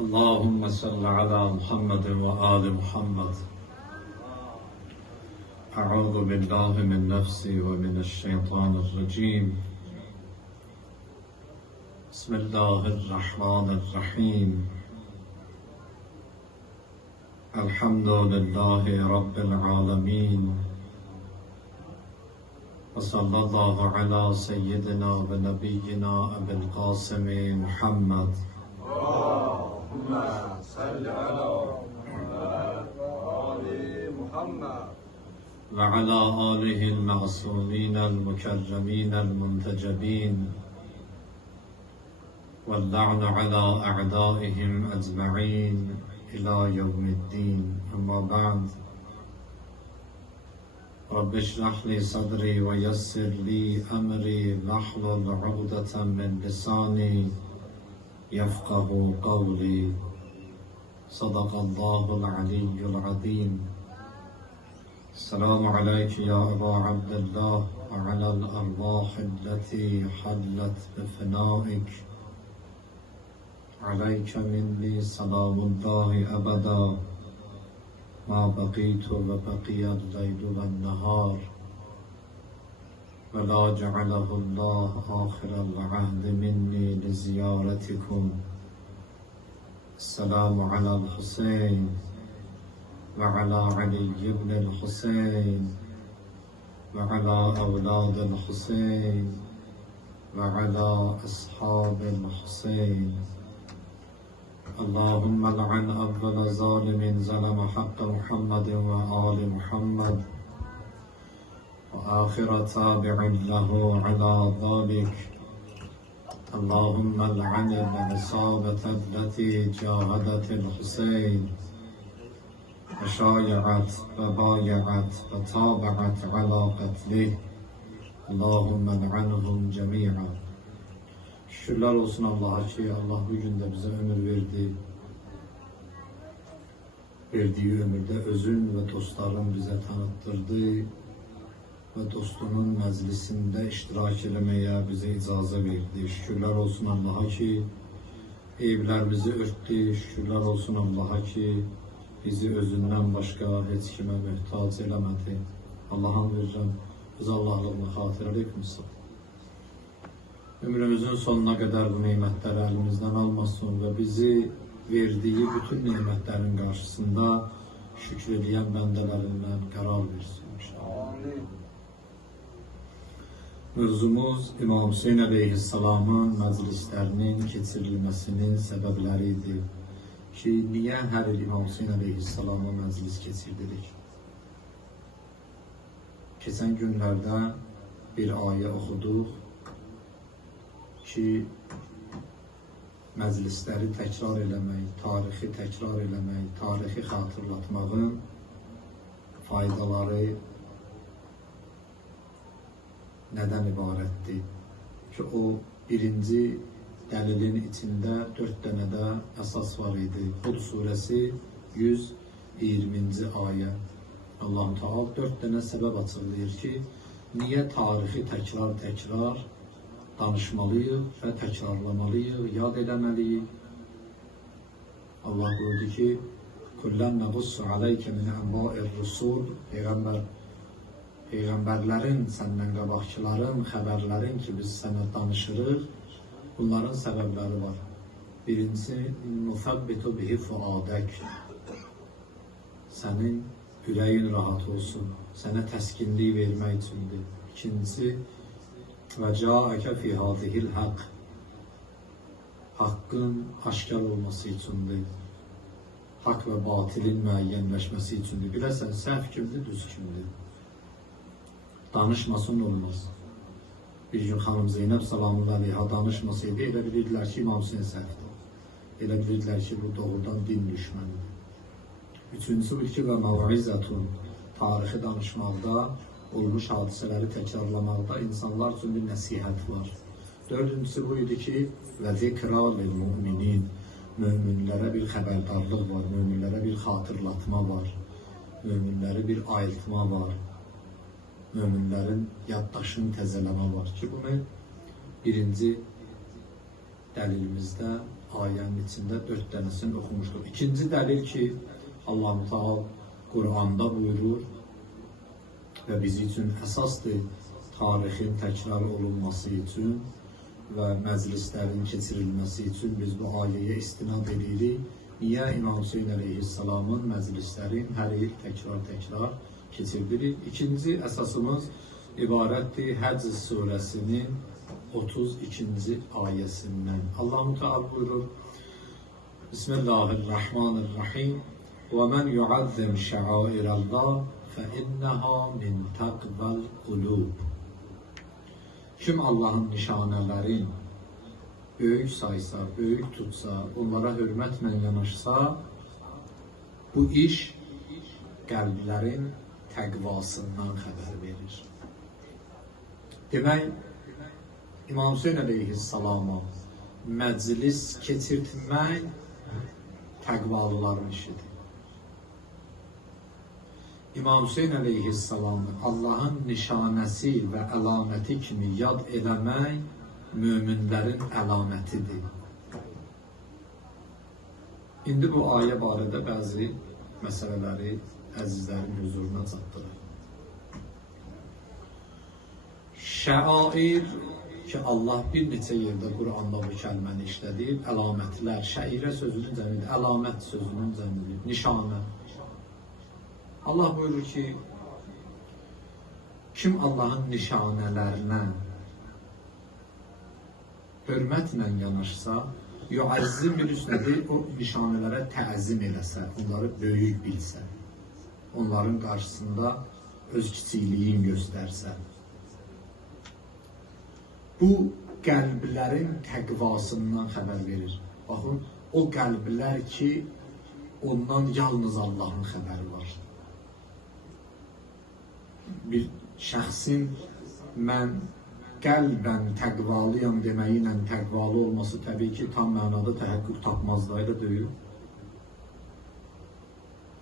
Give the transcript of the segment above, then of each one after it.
اللهم صل على محمد وآل محمد. أعوذ بالله من نفسي ومن الشيطان الرجيم. بسم الله الرحمن الرحيم. الحمد لله رب العالمين، وصلى الله على سيدنا ونبينا أبي القاسم محمد. اللهم صل على محمد وآل محمد وعلى آله المعصومين المكرمين المنتجبين، واللعن على أعدائهم أجمعين إلى يوم الدين. أما بعد، رب اشرح لي صدري ويسر لي أمري واحلل عقدة من لساني يفقه قولي. صدق الله العلي العظيم. السلام عليك يا أبا عبد الله وعلى الأرواح التي حلت بفنائك. عليك مني سلام الله أبدا ما بقيت وبقي الليل والنهار، ولا جعله الله آخر العهد مني لزيارتكم. السلام على الحسين وعلى علي بن الحسين وعلى أولاد الحسين وعلى أصحاب الحسين. اللهم لعن أول ظالم ظلم حق محمد وآل محمد، وآخر تابع له على ذلك. اللهم لعن العصابة التي جاهدت الحسين وشايعت وبايعت وتابعت على قتله. اللهم لعنهم جميعا. Şükürler olsun Allah'a ki Allah bugün de bize ömür verdi. Verdiği ömürde özün ve dostların bize tanıttırdı ve dostunun meclisinde iştirak etmeye bize icazə verdi. Şükürler olsun Allah'a ki evlerimizi örttü. Şükürler olsun Allah'a ki bizi özünden başka hiç kime mühtaç eləmədi. Allah'ın verirəm, biz Allah'lığını xatir aleykümsün. Ömrümüzün sonuna kadar bu nimetleri elimizden almasın ve bizi verdiği bütün nimetlerin karşısında şükrediyen bendelerinden karar versin. Amin. Mövzumuz İmam Hüseyin Aleyhisselam'ın meclislerinin keçirilmesinin sebepleriydi. Ki niye her il İmam Hüseyin Aleyhisselam'a meclis keçirdirik? Geçen günlerde bir ayet okuduk ki məclisləri təkrar eləmək, tarixi təkrar eləmək, tarixi xatırlatmağın faydaları nədən ibarətdir? Ki o birinci dəlilin içində 4 dənə də əsas var idi. Hud surəsi 120-ci ayə. Allah-u Teala 4 dənə səbəb açıqlayır ki, niyə tarixi təkrar danışmalıyıq və təkrarlamalıyıq, yad eləməliyik. Allah buyurdu ki, "Kullən nəqussu aleyke min ənba'ir rusul." Peyğəmbərlərin, səndən qabaqçıların, xəbərlərin ki, biz sənə danışırıq, bunların səbəbləri var. Birincisi, "Nusabbitu bihi fuadək." Sənin ürəyin rahat olsun, sənə təskinlik vermək üçündür. İkincisi, وَجَاءَكَ فِي هَذِهِ الْحَقِّ. Hakkın aşkar olması içindir. Hak ve batilin müəyyənləşməsi içindir. Biləsən, səhv kimdir, düz kimdir. Danışmasın olmaz. Bir gün xanım Zeynəb salamullah aleyha danışmasaydı, elə bilirdilər ki, İmam Hüseyin səhvdir. Elə bilirdilər ki, bu doğrudan din düşmənidir. Üçüncüsü bu ki, və məvizətun. Tarixi danışmaqda, olmuş hadisələri təkrarlamaqda insanlar üçün bir nəsihət var. Dördüncüsü bu idi ki, və zikra lil müminin. Möminlərə bir xəbərdarlıq var, möminlərə bir xatırlatma var, möminləri bir ayıltma var, möminlərin yaddaşını təzələmə var ki, bunu birinci dəlilimizdə ayənin içində 4 dənəsini oxumuşduq. İkinci dəlil ki, Allah-u Teala Quranda buyurur və bizim üçün əsasdır tarixin təkrar olunması üçün və məclislərin keçirilməsi üçün biz bu ayəyə istinad edirik. Niyə İmam Hüseyin əleyhissalamın məclislərin hər il təkrar keçirilir? İkinci əsasımız ibarətdir Həcc surəsinin 32-ci ayəsindən. Allah-u Teala buyurur: Bismillahirrahmanirrahim. وَمَنْ يُعَظِّمْ شَعَائِرَ اللّٰهِ فَإِنَّهَا مِنْ تَقْوَى الْقُلُوبِ. Kim Allah'ın nişanələrin böyük saysa, böyük tutsa, onlara hörmətlə yanaşsa, bu iş qəlblərin təqvasından xəbər verir. Demək, İmam Hüseyin əleyhissalama məclis keçirtmək təqvalıların işidir. İmam Hüseyin əleyhissalamı Allahın nişanəsi və əlaməti kimi yad eləmək möminlərin əlamətidir. İndi bu ayə barədə bəzi məsələləri əzizlərin huzuruna çatdırır. Şəair ki, Allah bir neçə yerdə Quranda bu kəlməni işlədir, əlamətlər, şəirə sözünün cəmidir, əlamət sözünün cəmidir, nişanə. Allah buyurur ki, kim Allahın nişanələrinə hörmətlə yanaşsa, yuazzim bilüsnədir, o nişanələrə təzim eləsə, onları böyük bilsə, onların qarşısında öz kiçikliyin göstərsə, bu qəlblərin təqvasından xəbər verir. Baxın, o qəlblər ki, ondan yalnız Allahın xəbəri var. Bir şəxsin mən qəlbən təqvalıyam deməyi ilə təqvalı olması təbii ki, tam mənada təhəqqüq tapmazlığı da deyil.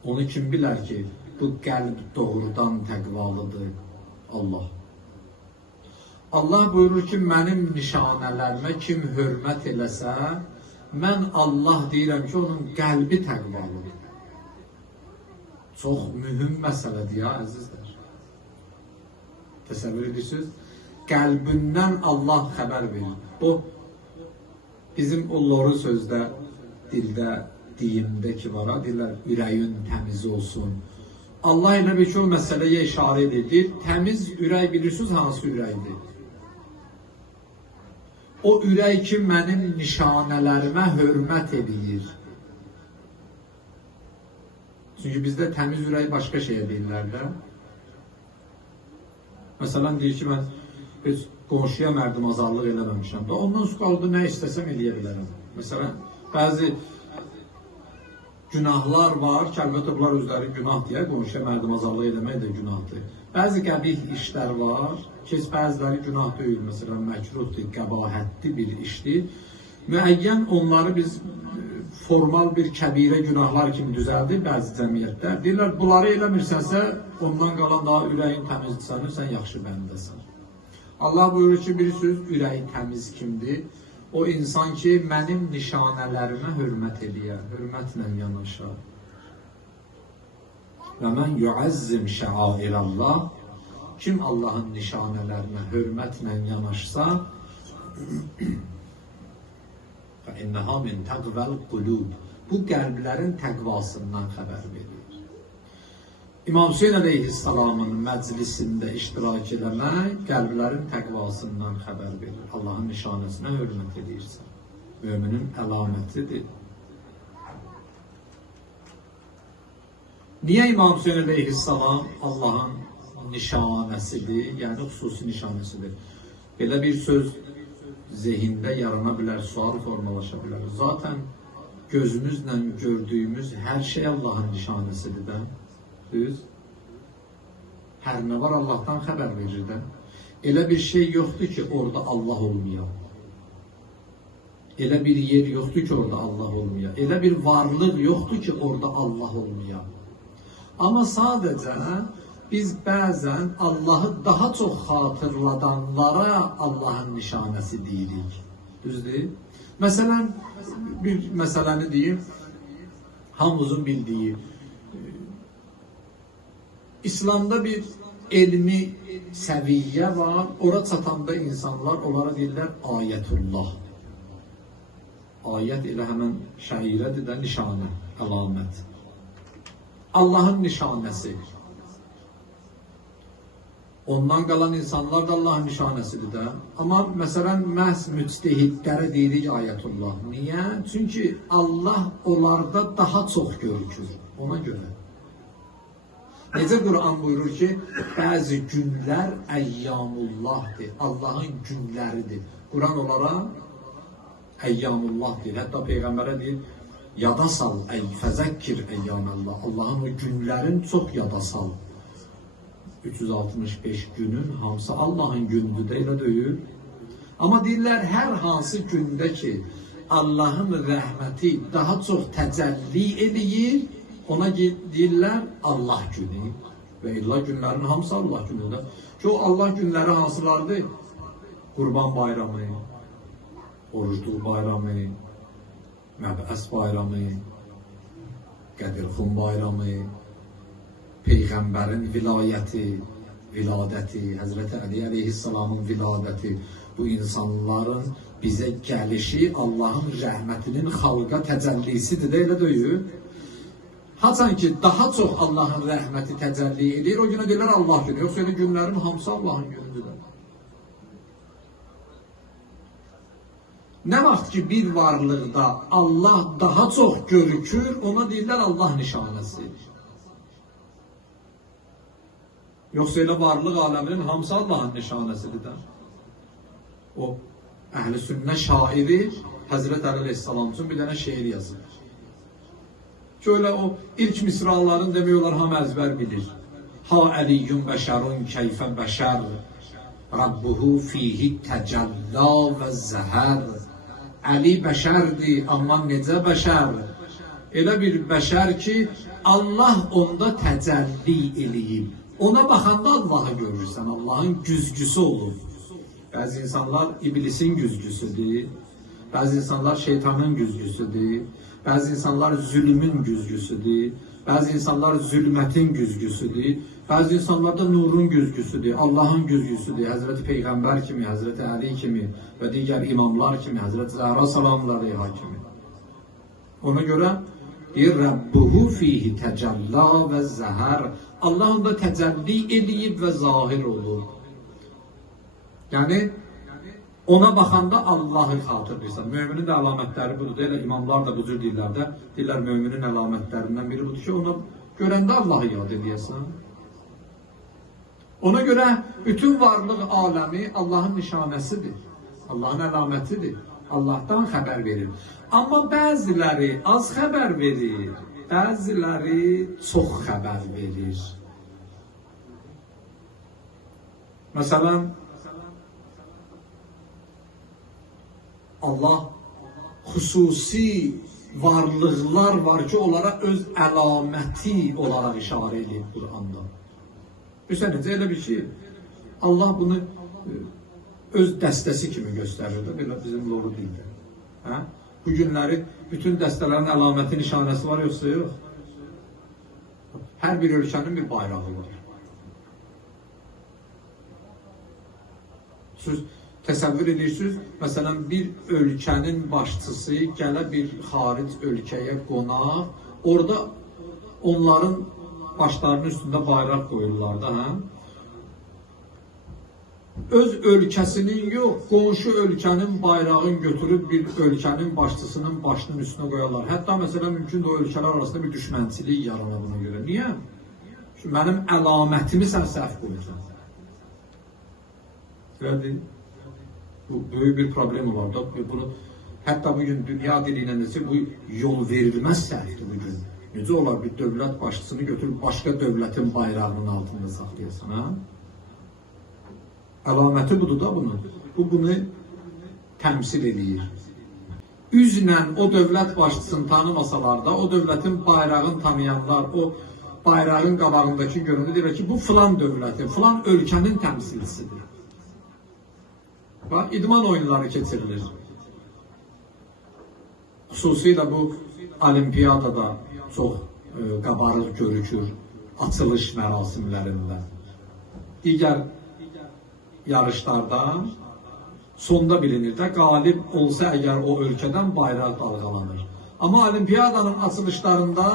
Onu kim bilər ki, bu qəlb doğrudan təqvalıdır? Allah. Allah buyurur ki, mənim nişanələrimə kim hörmət eləsə, mən Allah deyirəm ki, onun qəlbi təqvalıdır. Çox mühüm məsələdir ya, əzizlər. Təsəvvür edirsiniz, qəlbindən Allah xəbər verir. O, bizim o loru sözdə, dildə, deyimdə ki var, deyirlər, ürəyin təmiz olsun. Allah elə bir ki, o məsələyə işarə edir. Təmiz ürək bilirsiniz, hansı ürəkdir? O ürək ki, mənim nişanələrimə hörmət edir. Çünki bizdə təmiz ürək başqa şeyə deyirlər də. Məsələn, deyir ki, mən heç qonşuya mərdimazarlıq eləməmişəm da, ondan qaldı nə istəsəm eləyə bilərəm. Məsələn, bəzi günahlar var ki, əlbəttə bunlar özləri günah deyə, qonşuya mərdimazarlıq eləmək də günahdır. Bəzi qəbih işlər var ki, bəziləri günah deyil, məsələn, məkruhdur, qəbahətli bir işdir. Müəyyən onları biz formal bir kəbirə günahlar kimi düzəldir bəzi cəmiyyətlər. Deyirlər, bunları eləmirsənsə, ondan qalan daha ürəyin təmizdirsən, sən yaxşı bəndəsən. Allah buyurur ki, bir söz, ürəyi təmiz kimdir? O insan ki, mənim nişanələrimə hörmət eləyər, hörmətlə yanaşar. Və mən yuazzim şəairallah, kim Allahın nişanələrinə hörmətlə yanaşsa, فَإِنَّهَا مِنْ تَقْوَى الْقُلُوبِ. Bu qəlblərin təqvasından xəbər verir. İmam Hüseyin əleyhissalamın məclisində iştirak eləmək qəlblərin təqvasından xəbər verir. Allahın nişanəsinə hörmət edirsən. Müminin əlamətidir. Niyə İmam Hüseyin əleyhissalam Allahın nişanəsidir, yəni xüsusi nişanəsidir? Belə bir söz zihində yarana bilər, sual formalaşa bilər. Zaten gözümüzlə gördüyümüz hər şey Allahın nişanəsidir də. Düz. Hər nə var Allahdan xəbər verir də. Elə bir şey yoxdur ki, orada Allah olmuyor. Elə bir yer yoxdur ki, orada Allah olmuyor. Elə bir varlıq yoxdur ki, orada Allah olmuyor. Amma sadəcə biz bəzən Allahı daha çox xatırladanlara Allahın nişanəsi deyirik. Düzdür? Məsələn, bir məsələni deyim, hamımızın bildiyi, İslamda bir elmi səviyyə var, ora çatanda insanlar onlara deyirlər ayətullah. Ayət elə həmən şəirədir də, nişanə, əlamət. Allahın nişanəsi. Ondan qalan insanlar da Allahın nişanəsidir də. Amma məsələn, məhz müctehidlərə deyirik ayətullah. Niyə? Çünki Allah onlarda daha çox görükür. Ona görə. Necə Quran buyurur ki, bəzi günlər əyyamullahdır. Allahın günləridir. Quran onlara əyyamullah deyir. Hətta Peyğəmbərə deyir, yada sal, fəzəkkir əyyaməllah. Allahın o günlərin çox yada sal. 365 günün hamısı Allahın gündür də, elə deyil. Amma deyirlər, hər hansı gündə ki, Allahın rəhməti daha çox təcəlli eləyir, ona deyirlər Allah günü. Və illa günlərin hamısı Allah günüdür. Ki, o Allah günləri hansılardır? Qurban bayramı, orucluq bayramı, Məbəs bayramı, Qədirxun bayramı, Peyğəmbərin vilayəti, viladəti, Həzrəti Əli əleyhissalamın viladəti, bu insanların bizə gəlişi Allahın rəhmətinin xalqa təcəllisidir də, elə deyil. Haçan ki, daha çox Allahın rəhməti təcəlli edir, o günə deyirlər Allah günü, yoxsa elə günlərin hamısı Allahın günüdür. Nə vaxt ki, bir varlıqda Allah daha çox görükür, ona deyirlər Allah nişanəsi. Yoxsa elə varlıq aləminin hamısı Allahın nişanəsidir də. O, əhl-i sünnə şairi Həzrət Əli əleyhissalam üçün bir dənə şeir yazır. Ki, öyle o ilk misraların demiyorlar, ham əzbər bilir. Ha əliyyün bəşərun keyfə bəşər, Rabbuhu fihi təcəlla və zəhər. Əli bəşərdir, amma necə bəşər? Elə bir bəşər ki, Allah onda təcəlli eləyib. Ona baxanda Allah'ı görürsən, Allah'ın güzgüsü olur. Bəzi insanlar iblisin güzgüsüdür, bəzi insanlar şeytanın güzgüsüdür, bəzi insanlar zülmün güzgüsüdür, bəzi insanlar zülmətin güzgüsüdür, bəzi insanlar da nurun güzgüsüdür, Allah'ın güzgüsüdür, Həzreti Peyğəmbər kimi, Həzreti Əli kimi və digər imamlar kimi, Həzreti Zəhra salamlar aleyha kimi. Ona görə deyir, Rabbuhu fihi təcəlla və zəhər. Allah onda təcəlli eləyib və zahir olur. Yəni, ona baxanda Allah'ı xatırlayırsan. Möminin də əlamətləri budur. Elə imamlar da bu cür deyirlər də. Deyirlər, möminin əlamətlərindən biri budur ki, ona görəndə Allah'ı yad edəyəsən. Ona görə bütün varlıq aləmi Allah'ın nişanəsidir. Allah'ın əlamətidir. Allah'tan xəbər verir. Amma bəziləri az xəbər verir, bəziləri çox xəbər verir. Məsələn, Allah xüsusi varlıqlar var ki, onlara öz əlaməti olaraq işarə edir Qur'anda. Düşünəcə elə bir şey, Allah bunu öz dəstəsi kimi göstərir də, belə bizim loru dildə. Hə? Bu günləri bütün dəstələrin əlaməti, nişanəsi var, yoxsa yox? Hər bir ölkənin bir bayrağı var. Siz təsəvvür edirsiniz, məsələn, bir ölkənin başçısı gələ bir xaric ölkəyə qonaq, orada onların başlarının üstündə bayraq qoyurlar da, hə? Öz ölkəsinin yox, qonşu ölkənin bayrağını götürüb bir ölkənin başçısının başının üstünə qoyarlar. Hətta məsələn, mümkün də o ölkələr arasında bir düşmənçilik yarana buna görə. Niyə? Çünki mənim əlamətimi sən səhv qoyursan. Gördün? Bu böyük bir problemi var da. Bunu, hətta bugün dünya dili ilə desə, bu yol verilməz səhvdir bugün. Necə olar bir dövlət başçısını götürüb başqa dövlətin bayrağının altında saxlayasan, ha? Əlaməti budur da bunun. Bu bunu təmsil edir. Üzlə o dövlət başçısını tanımasalar da, o dövlətin bayrağını tanıyanlar, o bayrağın qabağındakı görünür, deyir ki, bu filan dövlətin, filan ölkənin təmsilçisidir. Bax, idman oyunları keçirilir. Xüsusilə bu olimpiyadada çox qabarıq görükür açılış mərasimlərində. Digər yarışlarda sonda bilinir də, qalib olsa əgər o ölkədən bayraq dalğalanır. Amma olimpiyadanın açılışlarında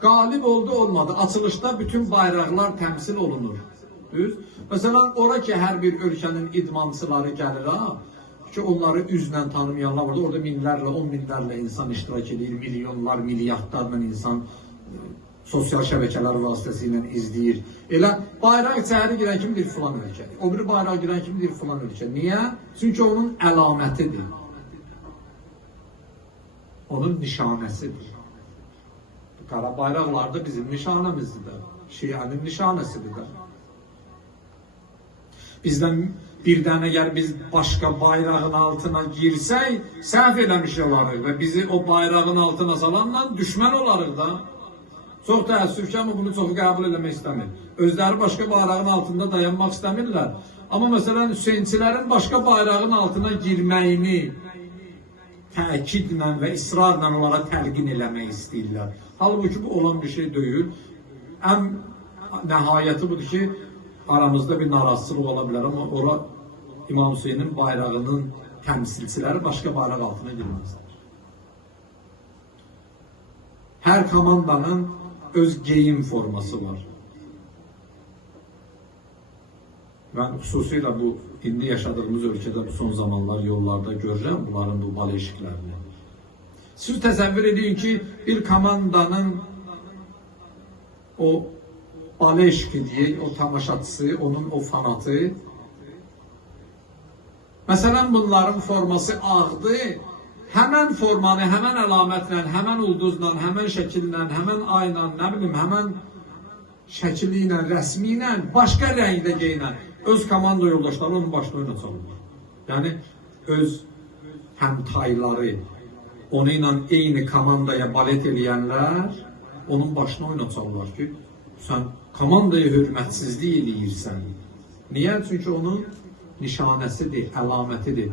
qalib oldu olmadı, açılışda bütün bayraqlar təmsil olunur. Düz? Məsələn, ora ki, hər bir ölkənin idmançıları gəlir, ki, onları üzlə tanımayanlar var. Orada minlərlə, 10 minlərlə insan iştirak edir, milyonlar, milyardlarla insan sosial şəbəkələr vasitəsilə izləyir. Elə bayraq içəri girən kimi deyir filan ölkə. O biri bayraq girən kimi deyir filan ölkə. Niyə? Çünki onun əlamətidir. Onun nişanəsidir. Qara bayraqlar da bizim nişanəmizdir də. Şiənin nişanəsidir də. Bizdən birdən əgər biz başqa bayrağın altına girsək, səhv eləmiş olarıq və bizi o bayrağın altına salanla düşmən olarıq da. Çox təəssüf ki, amma bunu çoxu qəbul eləmək istəmir. Özləri başqa bayrağın altında dayanmaq istəmirlər. Amma məsələn, Hüseynçilərin başqa bayrağın altına girməyini təkidlə və israrla onlara təlqin eləmək istəyirlər. Halbuki bu olan bir şey deyil. Ən nəhayəti budur ki, aramızda bir narazılıq ola bilər, amma ora İmam Hüseynin bayrağının təmsilçiləri başqa bayraq altına girməzlər. Hər komandanın öz geyim forması var. Mən xüsusilə bu indi yaşadığımız ölkədə bu son zamanlar yollarda görürəm bunların bu baleşiklərini. Siz təsəvvür edin ki, bir komandanın o baleşki deyək, o tamaşaçısı, onun o fanatı. Məsələn, bunların forması ağdır. Həmən formanı, həmən əlamətlə, həmən ulduzla, həmən şəkillə, həmən ayla, nə bilim, həmən şəkili ilə, rəsmi ilə, başqa rəngdə geyinən öz komanda yoldaşları onun başına oyuna çalırlar. Yəni, öz həmtayları, onu ilə eyni komandaya balet eləyənlər onun başına oyuna çalırlar ki, sən komandaya hörmətsizlik eləyirsən. Niyə? Çünki onun nişanəsidir, əlamətidir.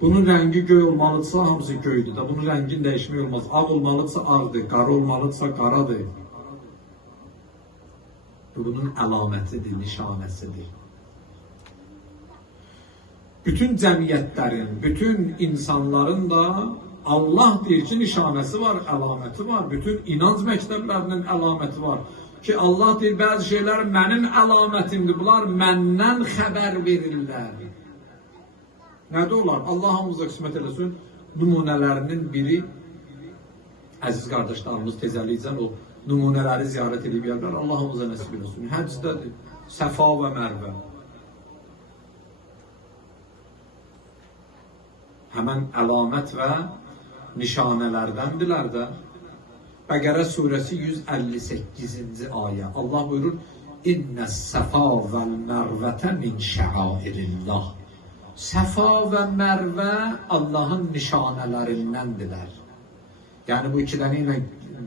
Bunun rəngi göy olmalıdırsa, hamısı göydür də. Bunun rəngin dəyişmək olmaz. Ağ olmalıdırsa ağdır, qara olmalıdırsa qaradır. Bunun əlamətidir, nişanəsidir. Bütün cəmiyyətlərin, bütün insanların da Allah deyir ki, nişanəsi var, əlaməti var. Bütün inanc məktəblərinin əlaməti var. Ki Allah deyir, bəzi şeylər mənim əlamətimdir. Bunlar məndən xəbər verirlər. Nədə olar? Allah hamımıza qismət eləsin. Nümunələrinin biri, əziz qardaşlarımız tezəlikcən o nümunələri ziyarət edib gəlirlər. Allah hamımıza nəsib eləsin. Həccdədir. Səfa və Mərvə. Həmən əlamət və nişanələrdəndirlər də. Bəqərə surəsi 158-ci ayə. Allah buyurur, İnnəs səfa vəl mərvətə min şəairillah. Səfa və Mərvə Allahın nişanələrindəndirlər. Yəni bu iki dənə ilə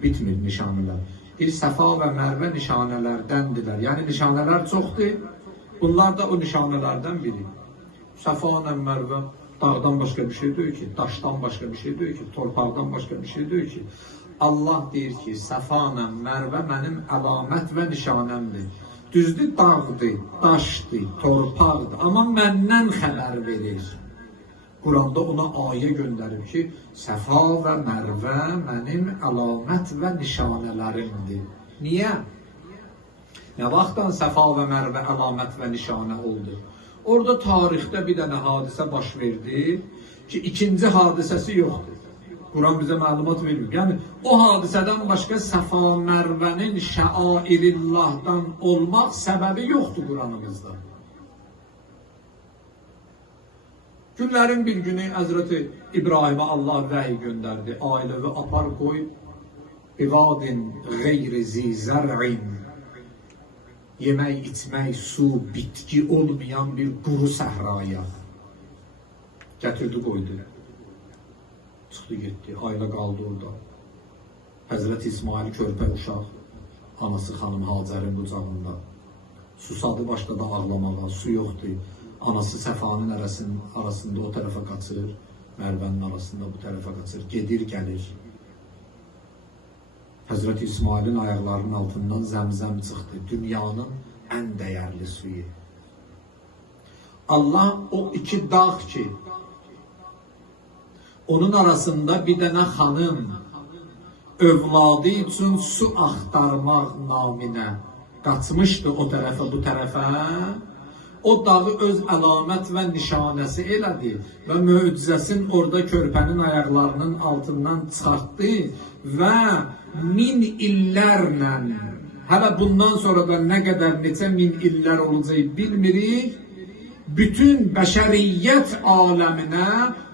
bitmir nişanələr. Bir Səfa və Mərvə nişanələrdəndirlər. Yəni nişanələr çoxdur. Bunlar da o nişanələrdən biri. Səfa və Mərvə dağdan başqa bir şey deyil ki, daşdan başqa bir şey deyil ki, torpaqdan başqa bir şey deyil ki. Allah deyir ki, Səfa və Mərvə mənim əlamət və nişanəmdir. Düzdür, dağdır, daşdır, torpaqdır, amma məndən xəbər verir. Quranda ona ayə göndərib ki, Səfa və Mərvə mənim əlamət və nişanələrimdir. Niyə? Nə vaxtdan Səfa və Mərvə əlamət və nişanə oldu? Orada tarixdə bir dənə hadisə baş verdi ki, ikinci hadisəsi yoxdur. Quran bizə məlumat vermir. Yəni, o hadisədən başqa Səfa Mərvənin şəairillahdan olmaq səbəbi yoxdur Quranımızda. Günlərin bir günü Həzrəti İbrahimə Allah vəhy göndərdi. Ailəvi apar qoy, bivadin qeyri zizər'in, yemək, içmək, su, bitki olmayan bir quru səhraya. Gətirdi, qoydu. Çıxdı, getdi, ailə qaldı orada. Həzrət İsmail körpə uşaq, anası xanım Hacərin qucağında. Susadı, başladı ağlamağa, su yoxdur. Anası Səfanın arasında o tərəfə qaçır, Mərvənin arasında bu tərəfə qaçır. Gedir, gəlir. Hazreti İsmail'in ayaklarının altından zemzem çıktı. Dünyanın en değerli suyu. Allah o iki dağ ki, onun arasında bir tane hanım övladı için su axtarmaq naminə qaçmışdı o tərəfə bu tərəfə. O dağı öz əlamət və nişanəsi elədi və möcüzəsin orada körpənin ayaqlarının altından çıxartdı və 1000 illərlə, hələ bundan sonra da nə qədər neçə 1000 illər olacaq bilmirik, bütün bəşəriyyət aləminə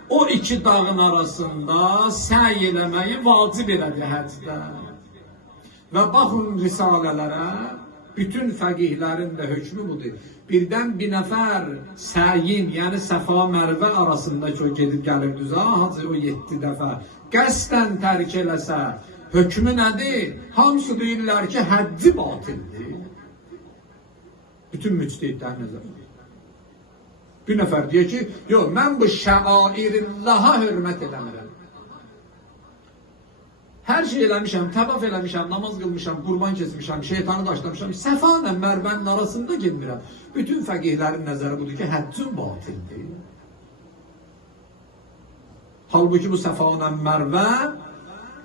o iki dağın arasında səy eləməyi vacib elədi həcdə. Və baxın risalələrə, bütün fəqihlərin də hökmü budur. Birdən bir nəfər səyin, yəni Səfa Mərvə arasındakı o gedib gəlirdi, hacı o 7 dəfə qəsdən tərk eləsə, hökmü nədir? Hamısı deyirlər ki, həddi batildir. Bütün müctehidlər nəzərdir. Bir nəfər deyir ki, yox, mən bu şəairilləha hörmət edəmirəm. Hər şey eləmişəm, təvaf eləmişəm, namaz qılmışam, qurban kesmişəm, şeytanı daşlamışam, Səfa ilə Mərvənin arasında getmirəm. Bütün fəqihlərin nəzəri budur ki, həccün batildir. Halbuki bu Səfa ilə Mərvə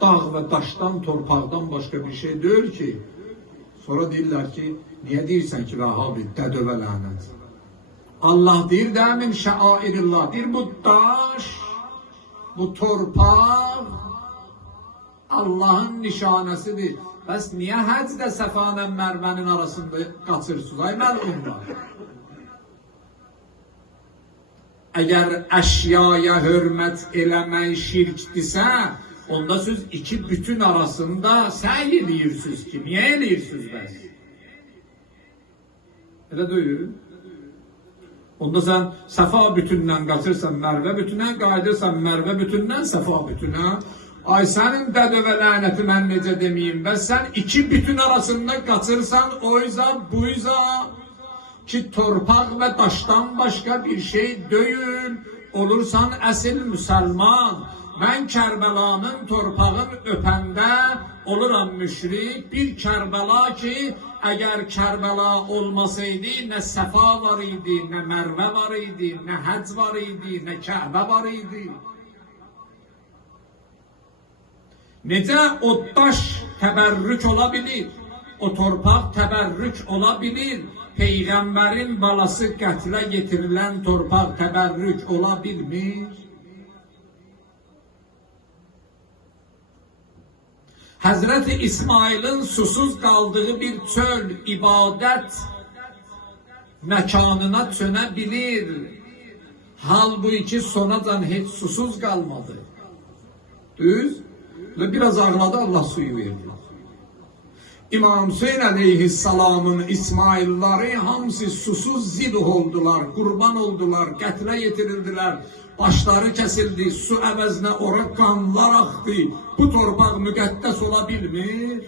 dağ və daşdan, torpaqdan başqa bir şey deyil ki, sonra deyirlər ki, niyə deyirsən ki, Vəhabi, dədövə lənət? Allah deyir dəmin şəairillah, deyir bu daş, bu torpaq Allah'ın nişanəsidir. Bəs niyə həcdə Səfa ilə Mərvənin arasında qaçırsınız? Ay məlumlar. Əgər əşyaya hörmət eləmək şirkdirsə, onda siz iki bütün arasında səy edirsiniz ki, niyə edirsiniz bəs? Elə deyil. Onda sən Səfa bütündən qaçırsan Mərvə bütünə, qayıdırsan Mərvə bütündən Səfa bütünə. Ay sənin dədövə lənəti mən necə demeyim və sən iki bütün arasında qaçırsan oyza buyza ki torpaq və daşdan başqa bir şey deyil, olursan əsil müsəlman. Mən Kərbəlanın torpağın öpəndə oluram müşrik, bir Kərbəla ki əgər Kərbəla olmasaydı nə Səfa var idi, nə Mərvə var idi, nə Həc var idi, nə Kəbə var idi. Necə o daş təbərrük ola bilir, o torpaq təbərrük ola bilir, Peyğəmbərin balası qətlə getirilən torpaq təbərrük ola bilmir. Həzrəti İsmail'in susuz qaldığı bir çöl, ibadət məkanına çönə bilir. Halbuki sonacan heç susuz qalmadı. Düz? Ve biraz ağladı, Allah suyu verdi. İmam Hüseyin aleyhisselamın İsmailləri hamısı susuz zibh oldular, kurban oldular, qətlə yetirildiler. Başları kesildi, su əvəzinə ora qanlar axdı. Bu torpaq müqəddəs ola bilmir.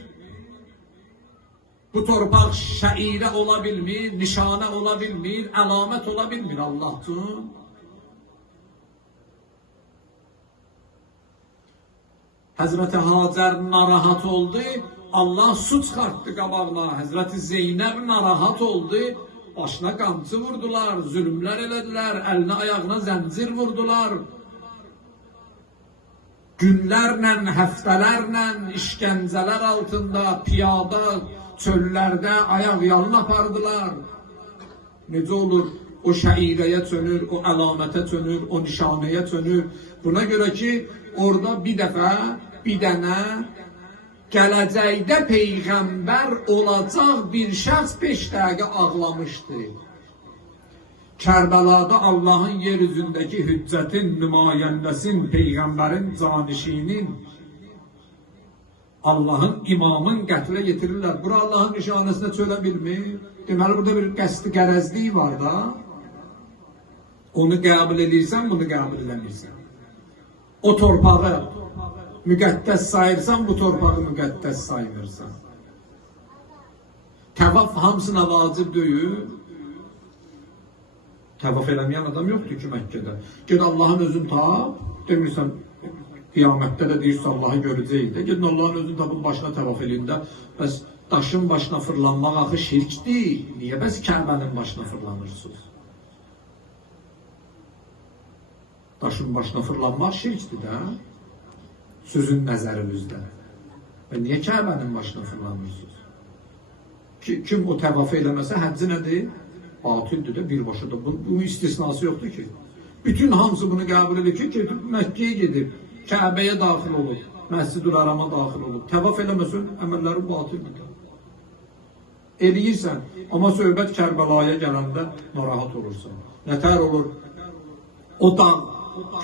Bu torpaq şəirə ola bilmir, nişanə ola bilmir, əlamət ola bilmir Allah üçün. Hazreti Hacer narahat oldu, Allah su çıkarttı qabağına. Hazreti Zeynep narahat oldu, başına qamçı vurdular, zulümler elədilər, əlinə ayağına zəncir vurdular. Günlərlə, həftələrlə işgəncələr altında, piyada, çöllərdə ayaq yalın apardılar. Necə olur? O şəirəyə çönür, o əlamətə çönür, o nişanəyə çönür. Buna görə ki, orada bir dəfə, bir dənə gələcəkdə Peyğəmbər olacaq bir şəxs 5 dəqiqə ağlamışdı. Kərbəlada Allahın yeryüzündəki hüccətin, nümayəndəsin, Peyğəmbərin canişinin, Allahın imamın qətlə getirirlər. Bura Allahın nişanəsinə çölə bilmir. Deməli, burada bir qəsdi qərəzliyi var da. Onu qəbul edirsən, bunu qəbul eləmirsən. O torpağı müqəddəs sayırsan, bu torpağı müqəddəs saymırsan. Təvaf hamısına vacib deyil. Təvaf eləməyən adam yoxdur ki Məkkədə. Ged Allahın özün tap, demirsən Qiyamətdə də deyirsə Allahı görəcəyik də. Gedin Allahın özünü tapın başına təvaf eləyin də. Bəs daşın başına fırlanmaq axı şirkdir. Niyə bəs Kəbənin başına fırlanırsınız? Daşın başına fırlanmaq şirkdir də. Sözün nəzərinizdə. Və niyə Kəbənin başına fırlanırsınız? Kim o təvaf eləməsə həcci nədir? Batildir də, birbaşa da. Bunun istisnası yoxdur ki. Bütün hamısı bunu qəbul edir ki, Məkkəyə gedib, Kəbəyə daxil olub, Məscid-ül Hərama daxil olub. Təvaf eləməsən, əməlləri batildir. Eləyirsən, amma söhbət Kərbəlaya gələndə narahat olursan. Nətər olur? O dağ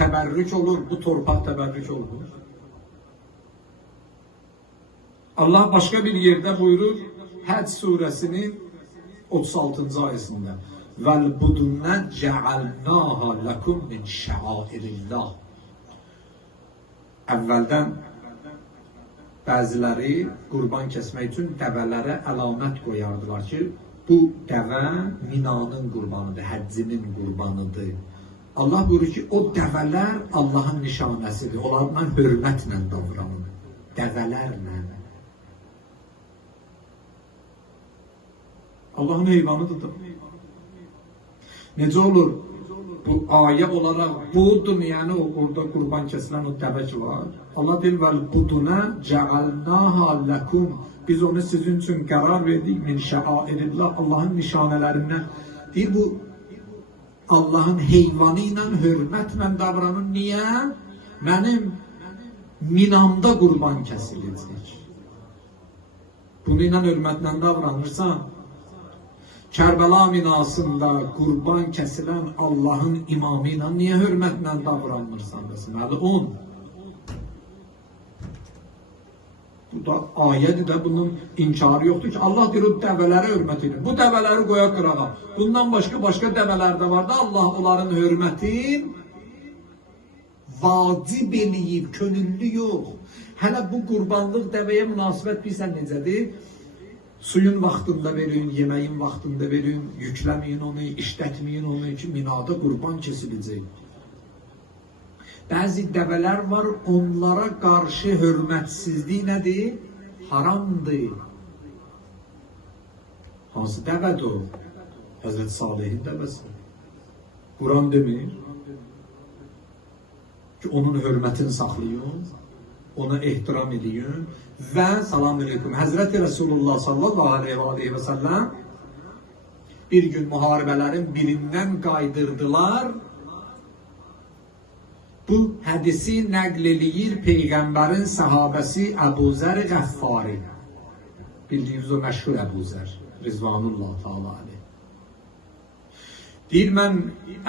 təbərrük olur, bu torpaq təbərrük olur. Allah başqa bir yerdə buyurur, Həcc surəsinin 36-cı ayəsində وَالْبُدُنَّ جَعَلْنَاهَا لَكُمْ مِنْ شَعَائِرِ اللّٰهِ Əvvəldən bəziləri qurban kəsmək üçün dəvələrə əlamət qoyardılar ki, bu dəvə Minanın qurbanıdır, həccinin qurbanıdır. Allah buyurur ki, o dəvələr Allahın nişanəsidir, onlarla hörmətlə davranın, dəvələrlə. Allahın heyvanıdır da. Necə olur? Bu ayə olaraq budun, yəni orada qurban kəsilən o dəvə ki var. Allah deyir, وَالْبُدُنَ جَعَلْنَاهَا لَكُمْ Biz onu sizin üçün qərar verdik, min şəairillah, Allahın nişanələrindən. Deyir, bu Allahın heyvanı ilə hörmətlə davranın. Niyə? Mənim Minamda qurban kəsiləcək. Bunu ilə hörmətlə davranırsan, Kərbəla minasında qurban kəsilən Allahın imamı ilə niyə hörmətlə davranmırsan desin? Məlun. Bu da ayədir də, bunun inkarı yoxdur ki, Allah deyir, o dəvələrə hörmət edin. Bu dəvələri qoya qırağa. Bundan başqa dəvələr də var da, Allah onların hörmətin vacib eləyib, könüllü yox. Hələ bu qurbanlıq dəvəyə münasibət bilsən necədir? Suyun vaxtında verin, yeməyin vaxtında verin, yükləməyin onu, işlətməyin onu ki, minada qurban kesiləcək. Bəzi dəvələr var, onlara qarşı hörmətsizlik nədir? Haramdır. Hansı dəvədir o? Həzrət Salihin dəvəsi. Quran demir ki, onun hörmətini saxlayın, ona ehtiram edin və salam aleyküm. Həzrəti Resulullah sallallahu aleyhi və səlləm bir gün müharibələrin birindən qaydırdılar. Bu hədisi nəql eləyir Peyğəmbərin səhabəsi Əbu Zər Qəffari. Bildiyiniz o məşhur Əbu Zər, Rizvanullah Teala aleyh. Deyir, mən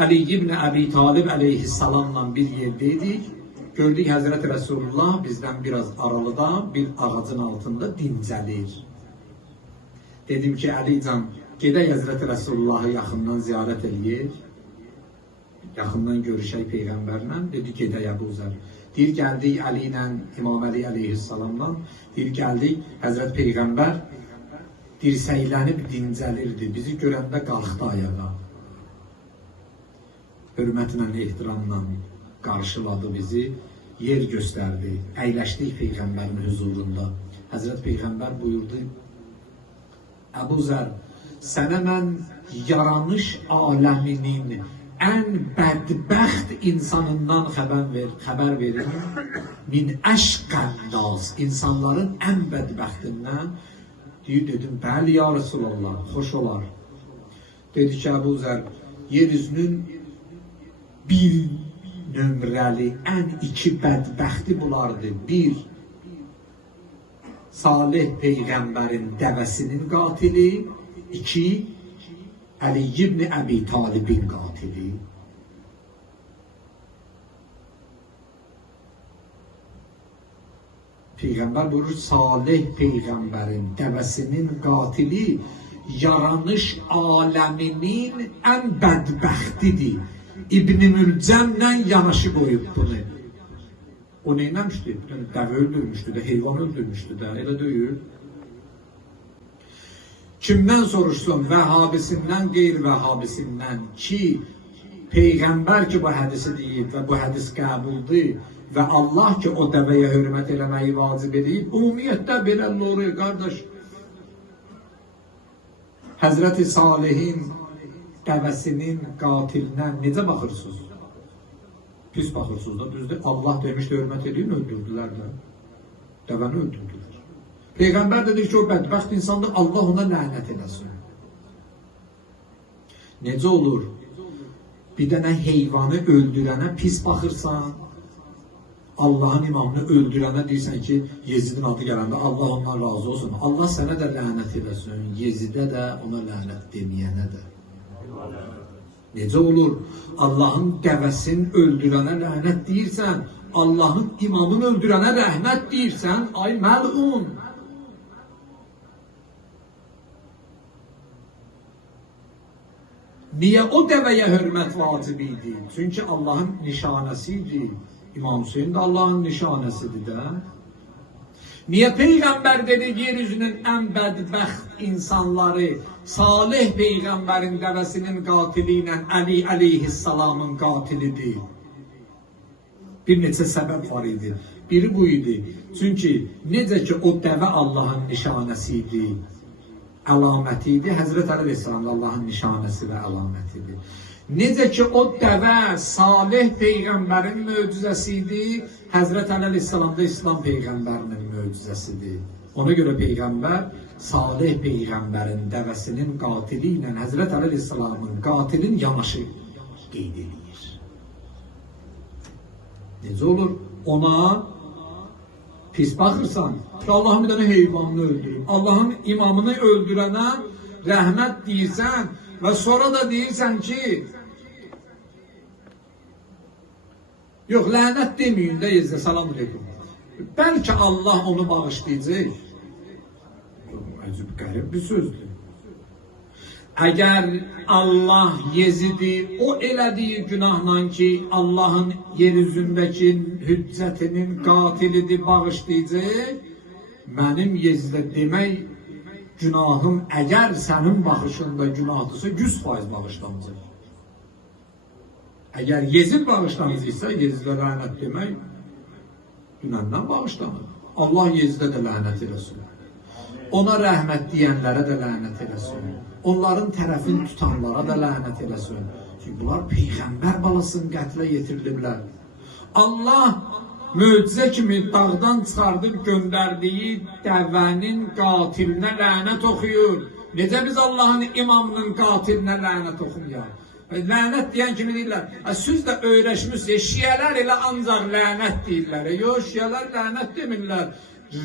Əli ibn Əbi Talib əleyhissalamla bir yerdəydik. Gördük Həzrət Resulullah bizdən biraz aralıda bir ağacın altında dincəlir. Dedim ki, Əlican, gedək Həzrət Resulullahı yaxından ziyarət eləyək. Yaxından görüşək Peyğəmbərlə. Dedi, gedək Əbu Zər. Deyir, gəldik Əli ilə, İmam Əli əleyhissalamla. Deyir, gəldik Həzrət Peyğəmbər dirsəklənib dincəlirdi. Bizi görəndə qalxdı ayağa. Hörmətlə, ehtiramla qarşıladı bizi, yer göstərdi, əyləşdik Peyğəmbərin huzurunda. Həzrət Peyğəmbər buyurdu, Əbu Zər, sənə mən yaranış aləminin ən bədbəxt insanından xəbər verim. Min əşqən nas, insanların ən bədbəxtindən. Deyir, dedim, bəli ya Resulallah, xoş olar. Dedi ki, Əbu Zər, yeryüzünün bir nömrəli ən iki bədbəxti bunlardır. Bir, Salih Peyğəmbərin dəvəsinin qatili. İki, Əli ibn Əbi Talibin qatili. Peyğəmbər buyurur, Salih Peyğəmbərin dəvəsinin qatili yaranış aləminin ən bədbəxtidir. İbn-i Mülcəmlə yanaşı qoyub bunu. O neyləmişdi? Dəvə öldürmüşdü də, heyvan öldürmüşdü də, elə deyil. Kimdən soruşsun? Vəhhabisindən, qeyri-vəhhabisindən ki, Peyğəmbər ki, bu hədisi deyib və bu hədis qəbuldur Və Allah ki, o dəvəyə hörmət eləməyi vacib edib, ümumiyyətlə belə olur, qardaş. Həzrəti Salihin dəvəsinin qatilinə necə baxırsınız? Pis baxırsınız da, düzdür. Allah demişdi, hörmət edin, öldürdülər də. Dəvəni öldürdülər. Peyğəmbər dedi ki, o bədbəxt insandır, Allah ona lənət eləsin. Necə olur? Bir dənə heyvanı öldürənə pis baxırsan, Allahın imamını öldürənə deyirsən ki, Yezidin adı gələndə Allah ondan razı olsun. Allah sənə də lənət eləsin, Yezidə də, ona lənət deməyənə də. Necə olur? Allahın dəvəsini öldürənə lənət deyirsən, Allahın imamını öldürənə rəhmət deyirsən, ay məlun. Niyə o dəvəyə hörmət vacib idi? Çünki Allahın nişanəsi idi. İmam Hüseyin də Allahın nişanəsidir də. Niyə Peyğəmbər dedi, yeryüzünün ən bədbəxt insanları Salih Peyğəmbərin dəvəsinin qatili ilə Əli əleyhissalamın qatilidir? Bir neçə səbəb var idi. Biri bu idi. Çünki necə ki o dəvə Allahın nişanəsi idi, əlaməti idi. Həzrət Əli əleyhissalam Allahın nişanəsi və əlamətidir. Necə ki o dəvə Salih Peyğəmbərin möcüzəsi idi, Həzrət Əli əleyhissalam da İslam Peyğəmbərinin möcüzəsidir. Ona görə Peyğəmbər Salih Peyğəmbərin dəvəsinin qatili ilə Həzrət Əli əleyhissalamın qatilin yanaşı qeyd edir. Necə olur? Ona pis baxırsan, Allahın bir dənə heyvanını öldürür, Allahın imamını öldürənə rəhmət deyirsən və sonra da deyirsən ki, yox, lənət deməyin də Yezidə, salam aleykum. Bəlkə Allah onu bağışlayacaq. Əcib qərib bir sözdür. Əgər Allah Yezidi o elədiyi günahla ki, Allahın yeryüzündəki hüccətinin qatilidir, bağışlayacaq, mənim Yezidə demək günahım əgər sənin baxışında günahdırsa 100% bağışlanacaq. Əgər Yezid bağışlanacaqsa, Yezidə lənət demək dünəndən bağışlanır. Allah Yezidə də lənət eləsin. Ona rəhmət deyənlərə də lənət eləsin. Onların tərəfini tutanlara da lənət eləsin. Çünki bunlar Peyğəmbər balasını qətlə yetiriliblər. Allah möcüzə kimi dağdan çıxardıb göndərdiyi dəvənin qatilinə lənət oxuyur. Necə biz Allahın imamının qatilinə lənət oxuyur? Lənət deyən kimi deyirlər, siz də öyrəşmişsiniz, şiyələr elə ancaq lənət deyirlər. Yox, şiyələr lənət demirlər.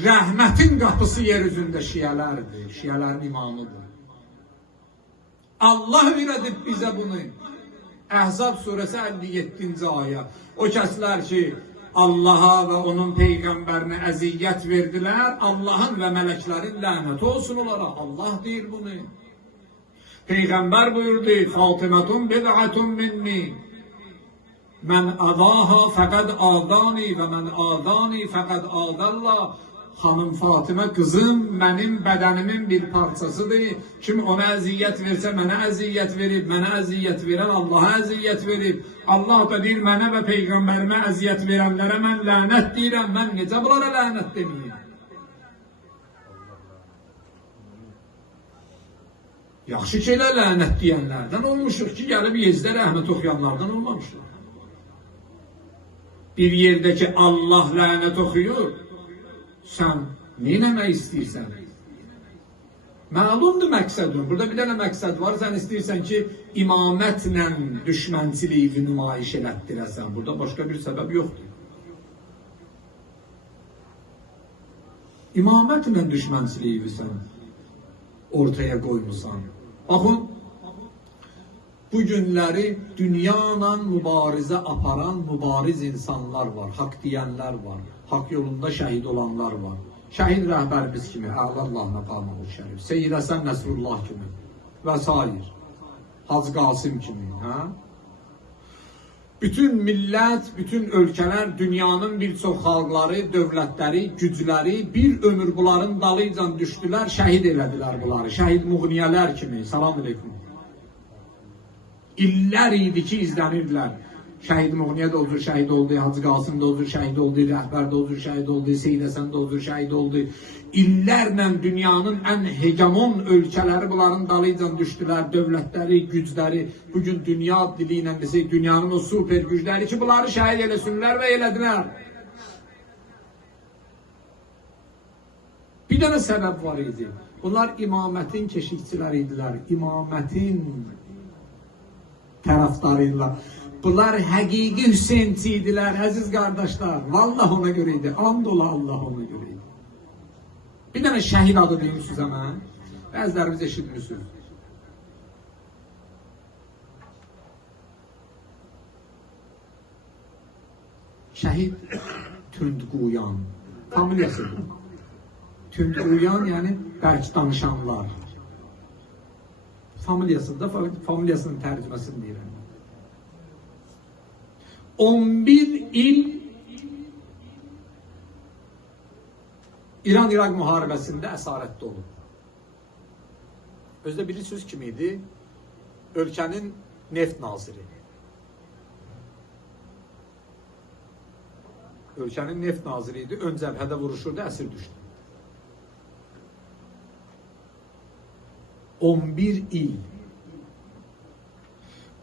Rəhmətin qapısı yer üzündə şiyələrdir, şiyələrin imamıdır. Allah öyrədib bizə bunu. Əhzab surəsi 57-ci ayə. O kəslər ki, Allaha və onun Peyğəmbərinə əziyyət verdilər, Allahın və mələklərin lənəti olsun onlara. Allah deyir bunu. Peyğəmbər buyurdu, Fatimətun bid'atun minni. Mən adaha fəqəd adani və mən adani fəqəd adallah. Xanım Fatimə qızım mənim bədənimin bir parçasıdır. Kim ona əziyyət versə mənə əziyyət verib, mənə əziyyət verən Allaha əziyyət verib. Allah da deyir, mənə və Peyğəmbərimə əziyyət verənlərə mən lənət deyirəm. Mən necə bunlara lənət deməyim? Yaxşı ki, elə lənət deyənlərdən olmuşuq ki, gəlib Yezidə rəhmət oxuyanlardan olmamışıq. Bir yerdə ki, Allah lənət oxuyur, sən neynəmək istəyirsən? Məlumdur məqsədin. Burada bir dənə məqsəd var. Sən istəyirsən ki, imamətlə düşmənçiliyi nümayiş elətdirəsən. Burada başqa bir səbəb yoxdur. İmamətlə düşmənçiliyi sən ortaya qoymusan. Baxın, bu günləri dünyanla mübarizə aparan mübariz insanlar var, haqq deyənlər var, haqq yolunda şəhid olanlar var. Şəhid rəhbərimiz kimi, Allah məqamı şərif, Seyyid Həsən Nəsrullah kimi və s. Hacı Qasım kimi. Bütün millət, bütün ölkələr, dünyanın bir çox xalqları, dövlətləri, gücləri bir ömür bunların dalıyla düşdülər, şəhid elədilər bunları. Şəhid müğniyələr kimi. Salam aleykum. İllər idi ki, izlənirdilər. Şəhid Muğniyə də özü şəhid oldu, Hacı Qasım da özü şəhid oldu, Rəhbər də özü şəhid oldu, Seyid Həsən də özü şəhid oldu. İllərlə dünyanın ən hegemon ölkələri bunların dalıca düşdülər, dövlətləri, gücləri. Bugün dünya dili ilə desək, dünyanın o super gücləri ki, bunları şəhid eləsinlər və elədilər. Bir dənə səbəb var idi. Bunlar imamətin keşikçiləri idilər, imamətin tərəfdarıydılar. Bunlar həqiqi Hüseynçi idilər, əziz qardaşlar. Vallahi ona görə idi, and ola Allah ona görə idi. Bir dənə şəhid adı deyim sizə mən. Bəzilərimiz eşitmişsiniz. Şəhid Tündquyan. Familiyasıdır. Tündquyan yəni bərk danışanlar. Familiyasıdır, familiyasının tərcüməsini deyirəm. 11 il İran-İraq müharibəsində əsarətdə olub. Özdə bilirsiniz kim idi? Ölkənin neft naziri. Ölkənin neft naziri idi. Ön cəbhədə vuruşurdu, əsir düşdü. 11 il.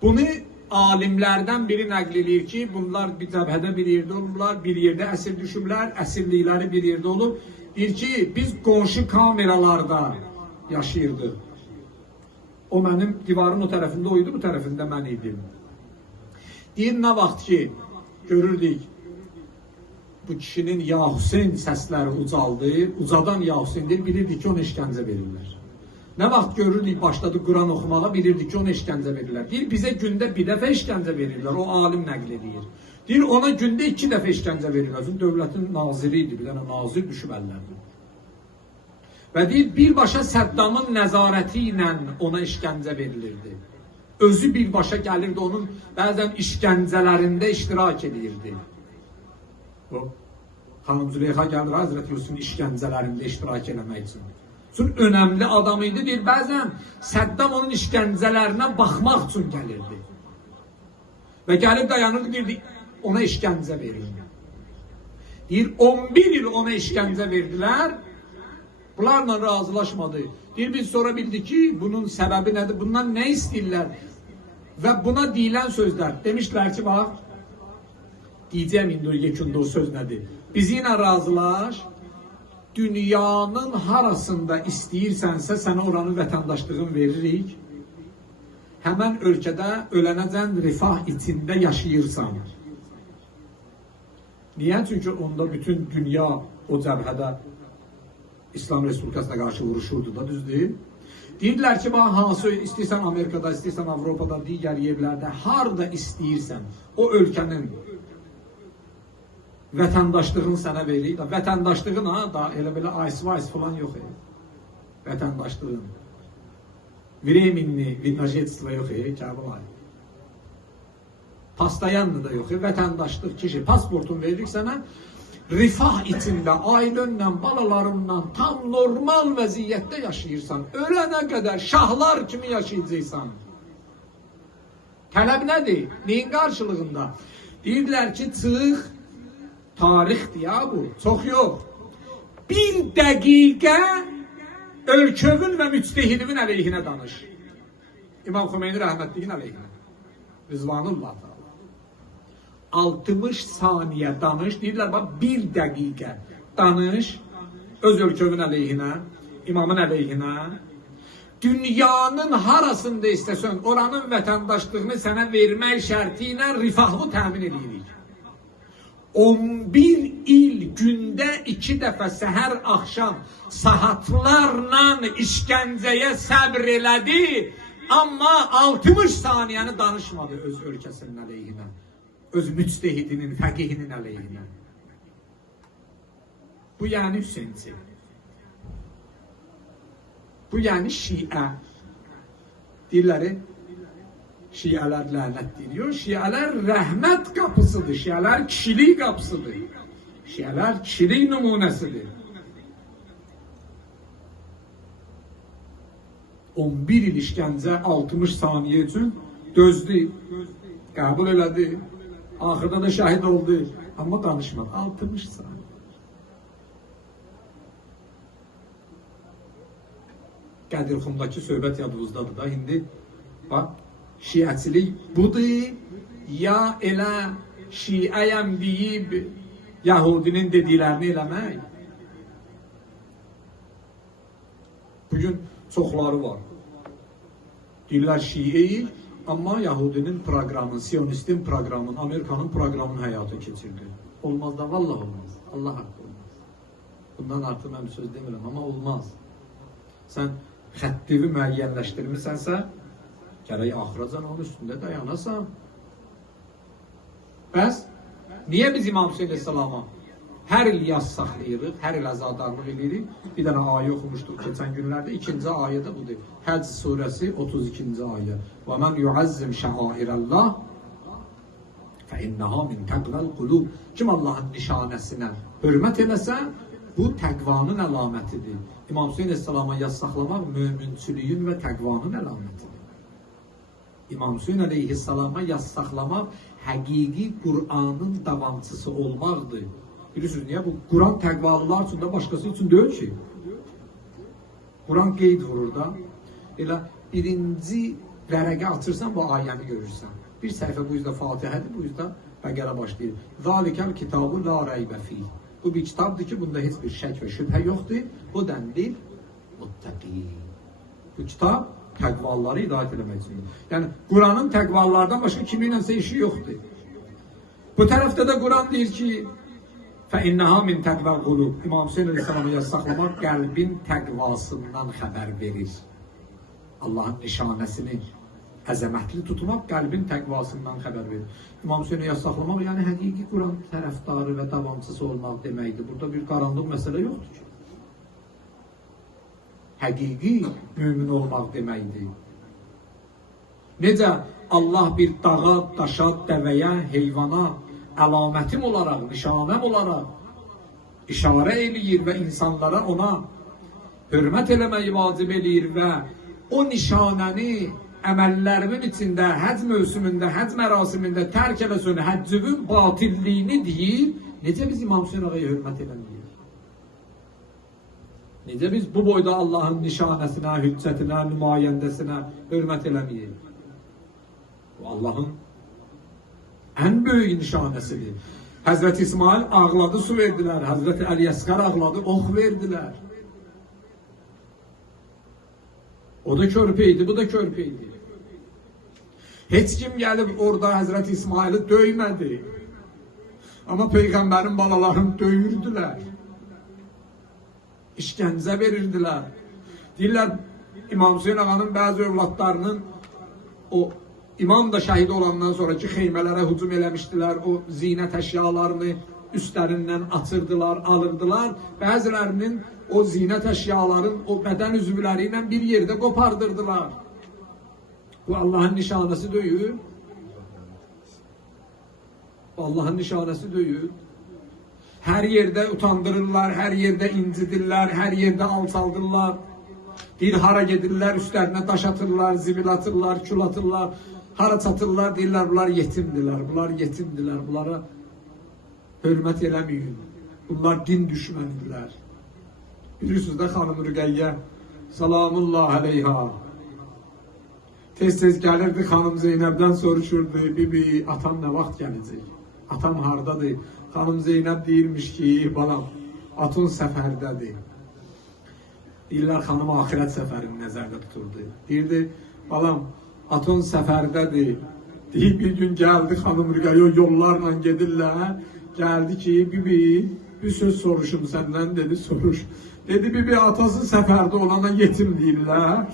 Bunu alimlərdən biri nəql edir ki, bunlar bir cəbhədə bir yerdə olublar, bir yerdə əsir düşüblər, əsirlikləri bir yerdə olub. Deyir ki, biz qonşu kameralarda yaşayırdıq. O mənim divarın o tərəfində o idi, bu tərəfində mən idim. Deyir, nə vaxt ki, görürdük, bu kişinin Ya Hüseyn səsləri ucaldı, ucadan Ya Hüseyn deyir, bilirdik ki, ona işgəncə verirlər. Nə vaxt görürdük, başladı Quran oxumağa, bilirdik ki, ona işgəncə verirlər. Deyir, bizə gündə bir dəfə işgəncə verirlər, o alim nəql edir. Deyir, ona gündə 2 dəfə işgəncə verirlər. Çünki dövlətin naziri idi, bir dənə nazir düşüb əllərdir. Və deyir, birbaşa Səddamın nəzarəti ilə ona işgəncə verilirdi. Özü birbaşa gəlirdi, onun bəzən işgəncələrində iştirak edirdi. O, Xanım Züleyxa gəlir, Həzrət Yusufun işgəncələrində iştirak eləmək üçün. Çünki önəmli adam idi, deyir, bəzən Səddam onun işgəncələrinə baxmaq üçün gəlirdi. Və gəlib dayanırdı, deyirdi, ona işgəncə verildi. Deyir, 11 il ona işgəncə verdilər, bunlarla razılaşmadı. Deyir, biz sonra bildik ki, bunun səbəbi nədir, bundan nə istəyirlər? Və buna deyilən sözlər, demişlər ki, bax, deyəcəm indi o yekunda o söz nədir? Bizi ilə razılaş, dünyanın harasında istəyirsənsə, sənə oranın vətəndaşlığını veririk. Həmən ölkədə ölənəcən rifah içində yaşayırsan. Niyə? Çünki onda bütün dünya o cəbhədə İslam Respublikasına qarşı vuruşurdu da, düzdür? Deyirlər ki, hansı istəyirsən Amerikada, istəyirsən Avropada, digər yerlərdə, harada istəyirsən, o ölkənin vətəndaşlığını sənə veririk. Vətəndaşlığın da elə belə ice falan yox. Vətəndaşlığın. Vremenli vinnajetstvo yox. Kəbul. Pastayanlı da yox. Vətəndaşlıq kişi. Pasportunu veririk sənə. Rifah içində, ailənlə, balalarınla tam normal vəziyyətdə yaşayırsan. Ölənə qədər şahlar kimi yaşayacaqsan. Tələb nədir? Neyin qarşılığında? Deyirlər ki, çıx. Tarixdir ya bu, çox yox. 1 dəqiqə ölkövün və müctehidimin əleyhinə danış. İmam Xümeyni rəhmətliyin əleyhinə. Rızvanullah. 60 saniyə danış. Deyirlər, bax, 1 dəqiqə danış. Öz ölkövün əleyhinə, imamın əleyhinə. Dünyanın harasında istəsən, oranın vətəndaşlığını sənə vermək şərti ilə rifahlı təmin edirik. 11 il gündə 2 dəfə səhər axşam saatlarla işgəncəyə səbr elədi, amma 60 saniyəni danışmadı öz ölkəsinin əleyhinə, öz müctehidinin, fəqihinin əleyhinə. Bu yəni Hüseynçi. Bu yəni Şiə. Deyirləri, Şiələr lənət deyiliyor. Şiələr rəhmət qapısıdır. Şiələr kişilik qapısıdır. Şiələr kişilik nümunəsidir. 11 il işgəncə 60 saniyə üçün dözdü, qəbul elədi. Axırda da şəhid oldu. Amma danışmadı. 60 saniyə. Qədirxumdakı söhbət yadınızdadır da. İndi bax, şiəçilik budur, ya elə şiəyəm deyib Yahudinin dediklərini eləmək. Bugün çoxları var. Deyirlər şiəyik, amma Yahudinin proqramını, Siyonistin proqramını, Amerikanın proqramını həyata keçirdi. Olmaz da, vallahi olmaz. Allah haqqı olmaz. Bundan artıq mən bir söz demirəm, amma olmaz. Sən xəttini müəyyənləşdirmisənsə, gərək axıracan onun üstündə dayanasan. Bəs, niyə biz İmam Hüseyin Aleyhisselama hər il yas saxlayırıq, hər il əzadarlıq edirik? Bir dənə ayə oxumuşduq keçən günlərdə, ikinci ayə də budur. Həcc surəsi 32-ci ayə. Və mən yuazzim şəairəllah fəinnəhə min təqvəl qulub. Kim Allahın nişanəsinə hörmət eləsə, bu təqvanın əlamətidir. İmam Hüseyin Aleyhisselama yas saxlamaq möminçiliyin və təqvanın əlamətidir. İmam Hüseyin Aleyhisselama yas saxlamaq həqiqi Qur'anın davamçısı olmaqdır. Bilirsiniz niyə? Bu Quran təqvalılar üçün də başqası üçün deyil ki. Quran qeyd vurur da. Elə birinci vərəqə açırsan, bu ayəni görürsən. Bir səhifə bu yüzdə Fatihədir, bu yüzdə Bəqərə başlayır. Zalikəl kitabı la reybə fih. Bu bir kitabdır ki, bunda heç bir şək və şübhə yoxdur. Bu dəndir muttəqi. Bu kitab təqvalıları hidayət eləmək üçündür. Yəni, Quranın təqvalılardan başqa kiminləsə işi yoxdur. Bu tərəfdə də Quran deyir ki, فَاِنَّهَا مِنْ تَقْوَى الْقُلُوبِ İmam Hüseyin Aleyhisselam'ı saxlamaq qəlbin təqvasından xəbər verir. Allahın nişanəsini əzəmətli tutmaq qəlbin təqvasından xəbər verir. İmam Hüseyin'i saxlamaq yəni həqiqi Quran tərəfdarı və davamçısı olmaq deməkdir. Burada bir qaranlıq məsələ yoxdur ki. Həqiqi mümin olmaq deməkdir. Necə Allah bir dağa, daşa, dəvəyə, heyvana əlamətim olaraq, nişanəm olaraq işarə eləyir və insanlara ona hörmət eləməyi vacib eləyir və o nişanəni əməllərimin içində, həc mövsümündə, həc mərasimində tərk eləsən, həccüvün batilliyini deyir, necə biz İmam Hüseyin ağaya hörmət eləməyir? Necə biz bu boyda Allahın nişanəsinə, hüccətinə, nümayəndəsinə hörmət eləməyir? Bu Allahın ən böyük nişanəsidir. Həzrəti İsmail ağladı, su verdilər. Həzrəti Əliyəsqər ağladı, ox verdilər. O da körpeydi, bu da körpeydi. Heç kim gəlib orada Həzrəti İsmail'i döymədi. Amma Peyğəmbərin balalarını döyürdülər. İşgəncə verirdilər. Deyirlər, İmam Hüseyin ağanın bəzi övladlarının o İmam da şəhid olandan sonraki xeymələrə hücum eləmişdilər, o zinət əşyalarını üstlərindən açırdılar, alırdılar. Bəzilərinin o zinət əşyaların o bədən üzvləri ilə bir yerdə qopardırdılar. Bu Allahın nişanəsi deyil. Bu Allahın nişanəsi deyil. Hər yerdə utandırırlar, hər yerdə incidirlər, hər yerdə alçaldırlar. Bir hara gedirlər, üstlərinə daş atırlar, zibil atırlar, kül atırlar. Hara çatırlar, deyirlər, bunlar yetimdilər, bunlar yetimdilər, bunlara hörmət eləməyin. Bunlar din düşməndirlər. Bilirsiniz də xanım Rüqəyyə, salamullah əleyha. Tez-tez gəlirdi xanım Zeynəbdən soruşurdu, bibi, atam nə vaxt gələcək? Atam hardadır? Xanım Zeynəb deyirmiş ki, balam, atın səfərdədir. Deyirlər, xanım axirət səfərini nəzərdə tuturdu. Deyirdi, balam, atın səfərdədir. Deyib bir gün gəldi xanım Rüqəyyə, yollarla gedirlər. Gəldi ki, bibi, bir söz soruşum səndən, dedi, soruş. Dedi, bibi, atası səfərdə olana yetim deyirlər.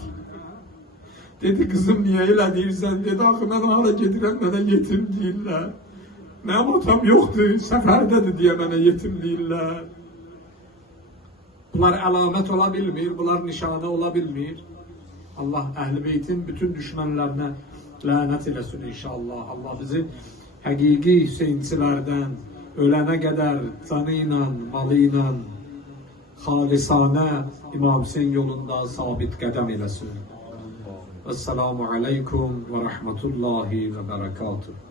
Dedi, qızım, niyə elə deyirsən? Dedi, axı, mən hara gedirəm, mənə yetim deyirlər. Mənim atam yoxdur, səfərdədir deyə mənə yetim deyirlər. Bunlar əlamət ola bilmir, bunlar nişanə ola bilmir. Allah Əhl-i Beytin bütün düşmənlərinə lənət eləsin inşallah. Allah bizi həqiqi Hüseynçilərdən ölənə qədər canı ilə, malı ilə xalisanə İmam Hüseyin yolunda sabit qədəm eləsin. Esselamu aleykum və rəhmətullahi və bərəkatuhu.